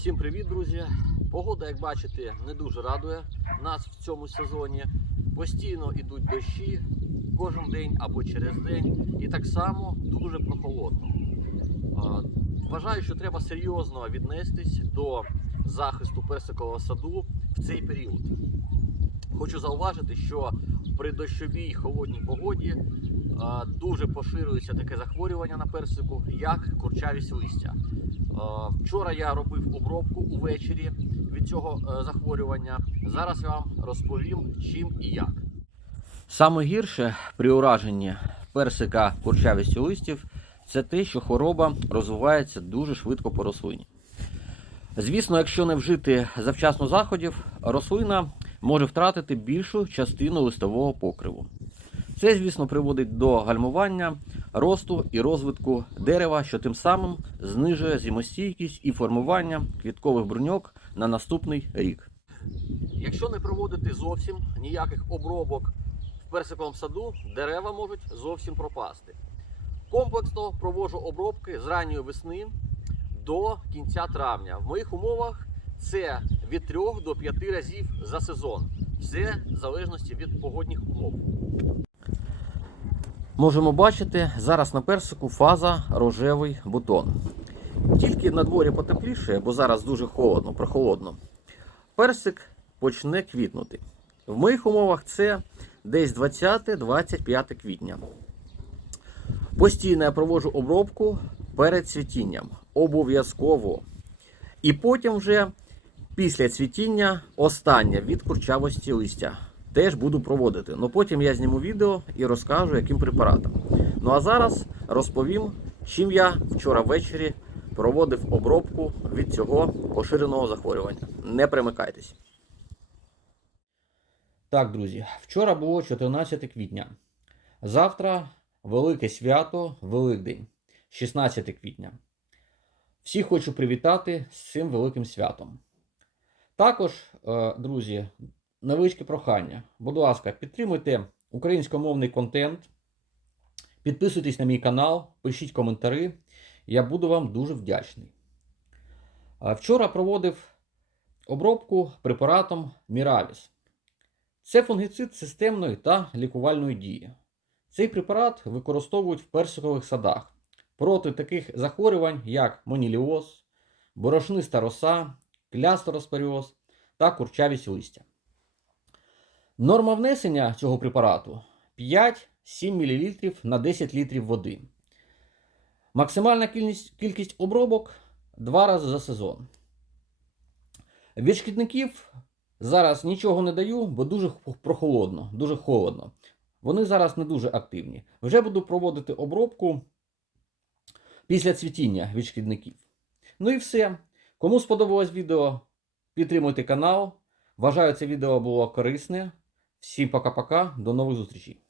Всім привіт, друзі! Погода, як бачите, не дуже радує нас в цьому сезоні. Постійно йдуть дощі кожен день або через день, і так само дуже прохолодно. Вважаю, що треба серйозно віднестись до захисту персикового саду в цей період. Хочу зауважити, що при дощовій холодній погоді дуже поширюється таке захворювання на персику, як курчавість листя. Вчора я робив обробку увечері від цього е, захворювання. Зараз я вам розповім, чим і як. Саме гірше при ураженні персика курчавістю листів це те, що хвороба розвивається дуже швидко по рослині. Звісно, якщо не вжити завчасно заходів, рослина може втратити більшу частину листового покриву. Це, звісно, приводить до гальмування росту і розвитку дерева, що тим самим знижує зимостійкість і формування квіткових бруньок на наступний рік. Якщо не проводити зовсім ніяких обробок в персиковому саду, дерева можуть зовсім пропасти. Комплексно проводжу обробки з ранньої весни до кінця травня. В моїх умовах це від 3 до 5 разів за сезон. Все в залежності від погодних умов. Можемо бачити, зараз на персику фаза рожевий бутон. Тільки на дворі потепліше, бо зараз дуже холодно, прохолодно. Персик почне квітнути. В моїх умовах це десь 20-25 квітня. Постійно я проводжу обробку перед цвітінням. Обов'язково. І потім вже після цвітіння останнє від курчавості листя. Теж буду проводити. Ну потім я зніму відео і розкажу, яким препаратом. Ну а зараз розповім, чим я вчора ввечері проводив обробку від цього поширеного захворювання. Не примикайтесь. Так, друзі, вчора було 14 квітня. Завтра велике свято, Великдень, 16 квітня. Всіх хочу привітати з цим великим святом. Також, е, друзі, невеличке прохання. Будь ласка, підтримуйте українськомовний контент, підписуйтесь на мій канал, пишіть коментарі. Я буду вам дуже вдячний. Вчора проводив обробку препаратом Міравіс. Це фунгіцид системної та лікувальної дії. Цей препарат використовують в персикових садах проти таких захворювань, як моніліоз, борошниста роса, клястороспоріоз та курчавість листя. Норма внесення цього препарату 5-7 мл на 10 літрів води. Максимальна кількість, кількість обробок 2 рази за сезон. Від шкідників зараз нічого не даю, бо дуже прохолодно, дуже холодно. Вони зараз не дуже активні. Вже буду проводити обробку після цвітіння від шкідників. Ну і все. Кому сподобалось відео, підтримуйте канал. Вважаю, це відео було корисне. Всім пока-пока, до нових зустрічей.